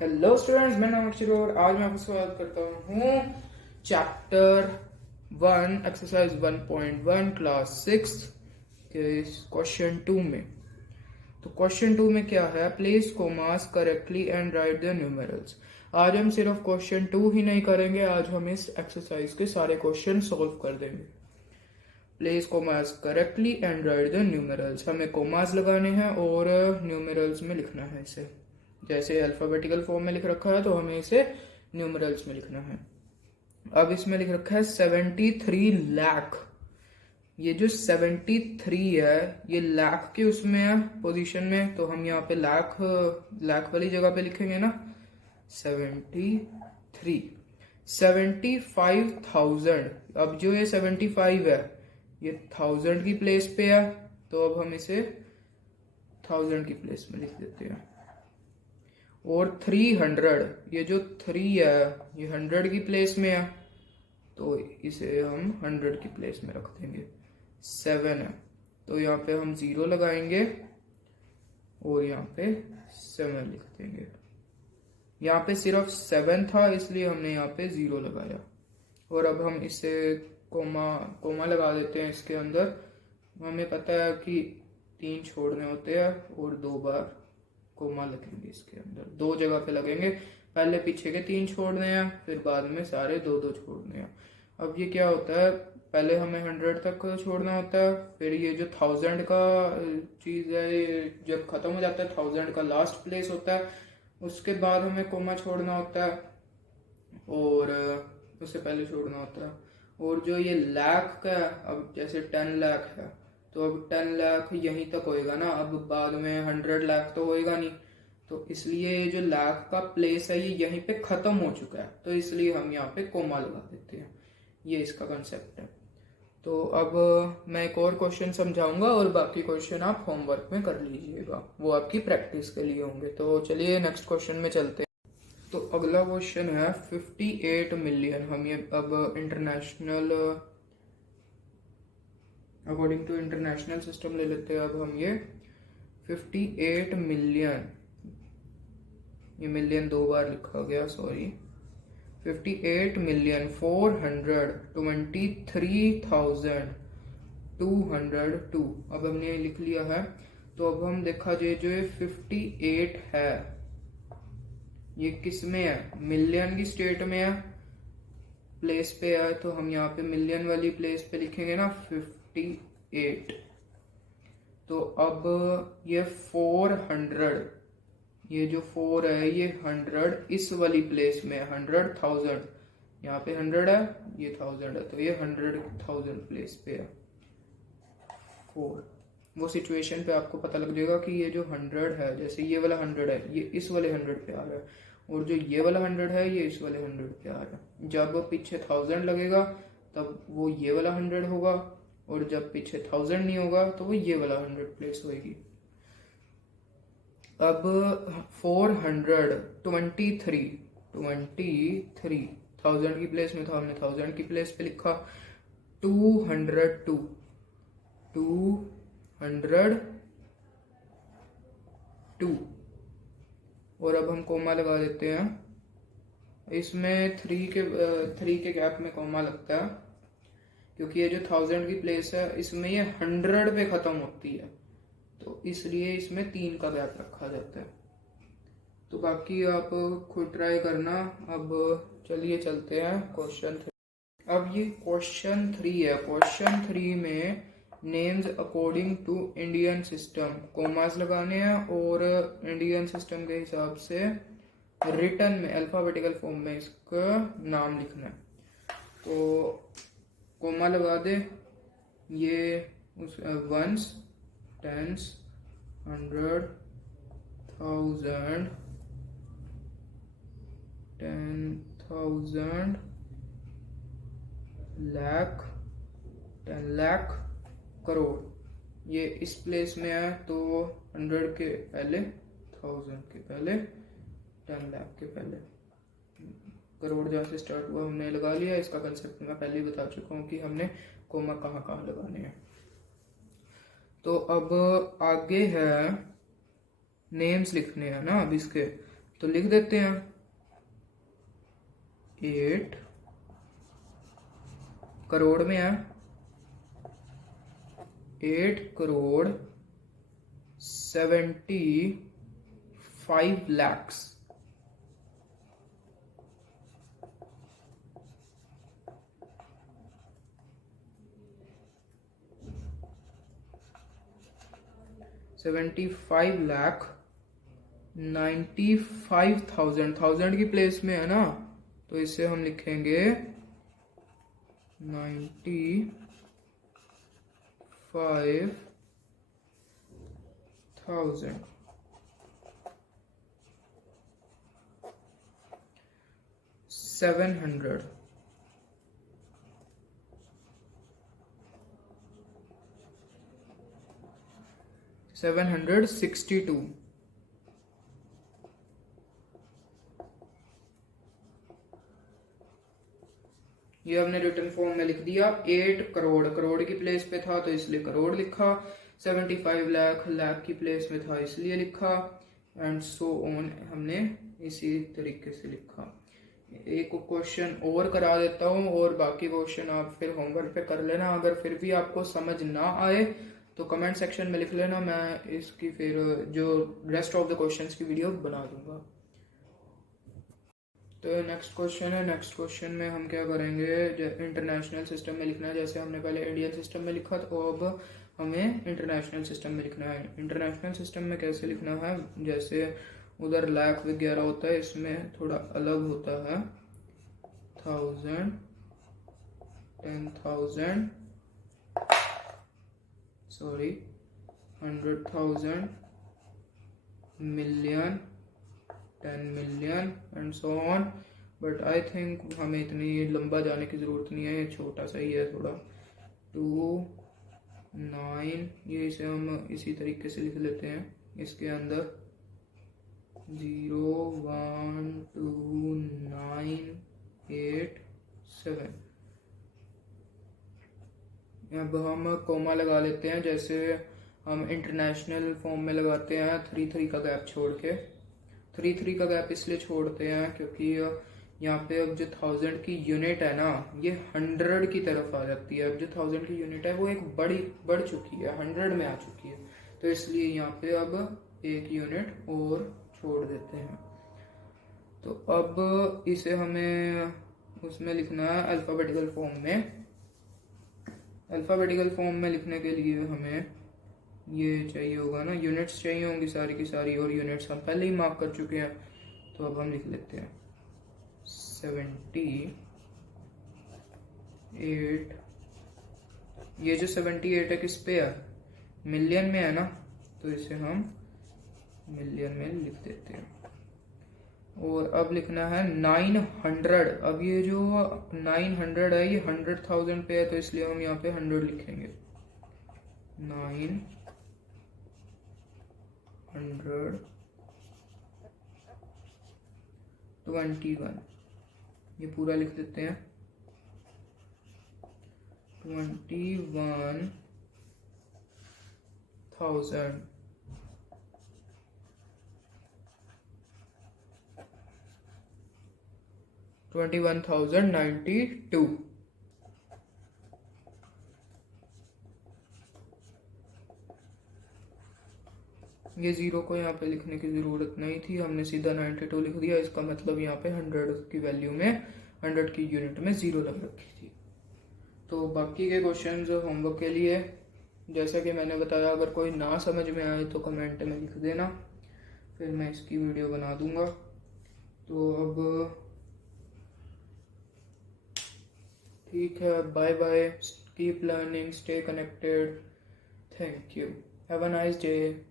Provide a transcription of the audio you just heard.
Hello students, मैं नाम अक्षर और आज मैं आपका स्वागत करता हूँ चैप्टर 1 एक्सरसाइज 1.1 क्लास 6 के क्वेश्चन 2 में। तो क्वेश्चन 2 में क्या है, place commas correctly and right the numerals. आज हम सिर्फ क्वेश्चन 2 ही नहीं करेंगे, आज हम इस एक्सरसाइज के सारे क्वेश्चन सॉल्व कर देंगे। Place commas correctly and right the numerals, हमें कोमास लगाने हैं और न्यूमेरल्स में लिखना है इसे। जैसे अल्फाबेटिकल फॉर्म में लिख रखा है तो हमें इसे न्यूमेरल्स में लिखना है। अब इसमें लिख रखा है 73 लाख। ये जो 73 है ये लाख के उसमें है पोजीशन में, तो हम यहाँ पे लाख लाख वाली जगह पे लिखेंगे ना 73। 75,000। अब जो ये 75 है ये 1000 की प्लेस पे है, तो अब हम इसे 1000 की प्लेस में लिख देते हैं। और 300, ये जो 3 है ये 100 की प्लेस में है, तो इसे हम 100 की प्लेस में रख देंगे। 7 है तो यहाँ पे हम 0 लगाएंगे और यहाँ पे 7 लिख देंगे। यहाँ पे सिर्फ 7 था इसलिए हमने यहाँ पे 0 लगाया। और अब हम इसे कोमा लगा देते हैं इसके अंदर। हमें पता है कि 3 छोड़ने होते हैं और 2 बार कोमा लगेंगे इसके अंदर, 2 जगह पे लगेंगे। पहले पीछे के 3 छोड़ने हैं, फिर बाद में सारे 2-2 छोड़ने हैं। अब ये क्या होता है, पहले हमें 100 तक छोड़ना होता है, फिर ये जो 1000 का चीज है ये जब खत्म हो जाता है 1000 का लास्ट प्लेस होता है, उसके बाद हमें कोमा छोड़ना होता है और उससे पहले छोड़ना होता है। और जो ये लाख का, अब जैसे 10 लाख है तो अब 10 लाख यहीं तक होएगा ना, अब बाद में 100 लाख तो होएगा नहीं, तो इसलिए ये जो लाख का प्लेस है ये यहीं पे खत्म हो चुका है, तो इसलिए हम यहाँ पे कोमा लगा देते हैं। ये इसका कंसेप्ट है। तो अब मैं एक और क्वेश्चन समझाऊंगा और बाकी क्वेश्चन आप होमवर्क में कर लीजिएगा, वो आपकी प्रैक्टिस के लिए होंगे। तो चलिए नेक्स्ट क्वेश्चन में चलते हैं। तो अगला क्वेश्चन है 58 मिलियन। हम ये अब international according to international system ले लेते हैं। अब हम ये 58 मिलियन, ये मिलियन 2 बार लिखा गया, सॉरी। 58 मिलियन 423,202। अब हमने ये लिख लिया है। तो अब हम देखा जाए जो ये 58 है ये किस में है, मिलियन की स्टेट में है, प्लेस पे है, तो हम यहाँ पे मिलियन वाली प्लेस पे लिखेंगे ना 58। तो अब ये 400, ये जो 4 है ये 100 इस वाली प्लेस में 100,000, यहाँ पे 100 है ये 1000 है, तो ये 100,000 प्लेस पे है 4। वो सिचुएशन पे आपको पता लग जाएगा कि ये जो 100 है, जैसे ये वाला 100 है ये इस वाले 100 पे आ रहा है, और जो ये वाला 100 है ये इस वाले 100 पे आ रहा है। जब पीछे 1000 लगेगा तब वो ये वाला 100 होगा, और जब पीछे 1000 नहीं होगा तो वो ये वाला 100 प्लेस होएगी। अब 423 1000 की प्लेस में था, हमने 1000 की प्लेस पे लिखा। 202 और अब हम कोमा लगा देते हैं। इसमें 3 के गैप में कोमा लगता है, क्योंकि ये जो 1000 की प्लेस है इसमें ये 100 पे खत्म होती है, तो इसलिए इसमें 3 का गैप रखा जाता है। तो बाकी आप खुद ट्राई करना। अब चलिए चलते हैं क्वेश्चन 3। अब ये क्वेश्चन 3 है। क्वेश्चन 3 में names according to Indian system, commas लगाने हैं और इंडियन सिस्टम के हिसाब से रिटन में अल्फाबेटिकल फॉर्म में इसका नाम लिखना है। तो कोमा लगा दे, ये वंस, टेंस, 100, 1000, 10,000, लाख, 10 लाख, करोड़। ये इस प्लेस में है, तो 100 के पहले, 1000 के पहले, 10 लाख के पहले, करोड़ जहाँ से स्टार्ट हुआ हमने लगा लिया। इसका कंसेप्ट मैं पहले ही बता चुका हूँ कि हमने कोमा कहाँ कहाँ लगाने हैं। तो अब आगे है नेम्स लिखने हैं ना अब इसके। तो लिख देते हैं 8 करोड़ में है 8,75,00,000। 75,95,000 थाउजेंड की प्लेस में है ना, तो इसे हम लिखेंगे 95,000। 700 762। ये हमने रिटर्न फॉर्म में लिख दिया। 8 करोड़, करोड़ की प्लेस पे था तो इसलिए करोड़ लिखा। 75 लाख, लाख की प्लेस में था इसलिए लिखा, एंड सो ऑन हमने इसी तरीके से लिखा। एक क्वेश्चन और करा देता हूँ और बाकी क्वेश्चन आप फिर होमवर्क पे कर लेना। अगर फिर भी आपको समझ ना आए तो कमेंट सेक्शन में लिख लेना, मैं इसकी फिर जो रेस्ट ऑफ द क्वेश्चंस की वीडियो बना दूंगा। तो नेक्स्ट क्वेश्चन है। नेक्स्ट क्वेश्चन में हम क्या करेंगे, इंटरनेशनल सिस्टम में लिखना है। जैसे हमने पहले इंडियन सिस्टम में लिखा तो अब हमें इंटरनेशनल सिस्टम में लिखना है। इंटरनेशनल सिस्टम में कैसे लिखना है, जैसे उधर लाख वगैरह होता है, इसमें थोड़ा अलग होता है। 1000, 10,000, sorry 100,000, million, 10 million and so on. But I think हमें इतनी लंबा जाने की ज़रूरत नहीं है, ये छोटा सा ही है थोड़ा। 2, 9, ये इसे हम इसी तरीके से लिख लेते हैं। इसके अंदर 0, 1, 2, 9, 8, 7। अब हम कोमा लगा लेते हैं, जैसे हम इंटरनेशनल फॉर्म में लगाते हैं 3 का गैप छोड़ के। 3 का गैप इसलिए छोड़ते हैं क्योंकि यहाँ पे अब जो 1000 की यूनिट है ना, ये 100 की तरफ आ जाती है। अब जो 1000 की यूनिट है वो एक बढ़ चुकी है, 100 में आ चुकी है, तो इसलिए यहाँ पे अब एक यूनिट और छोड़ देते हैं। तो अब इसे हमें उसमें लिखना है अल्फ़ाबेटिकल फॉर्म में। अल्फ़ाबेटिकल फॉर्म में लिखने के लिए हमें ये चाहिए होगा ना, यूनिट्स चाहिए होंगी सारी की सारी, और यूनिट्स हम पहले ही मार्क कर चुके हैं। तो अब हम लिख लेते हैं 78। ये जो 78 है किस पे है, मिलियन में है ना, तो इसे हम मिलियन में लिख देते हैं। और अब लिखना है 900। अब ये जो 900 है ये 100,000 पे है, तो इसलिए हम यहाँ पे 100 लिखेंगे। 921, ये पूरा लिख देते हैं। 21,000। 21,092। ये जीरो को यहाँ पे लिखने की ज़रूरत नहीं थी, हमने सीधा 92 लिख दिया। इसका मतलब यहाँ पे 100 की वैल्यू में, 100 की यूनिट में ज़ीरो लग रखी थी। तो बाकी के क्वेश्चंस होमवर्क के लिए, जैसा कि मैंने बताया, अगर कोई ना समझ में आए तो कमेंट में लिख देना, फिर मैं इसकी वीडियो बना दूंगा। तो अब ठीक है, bye bye, keep learning, stay connected, thank you, have a nice day.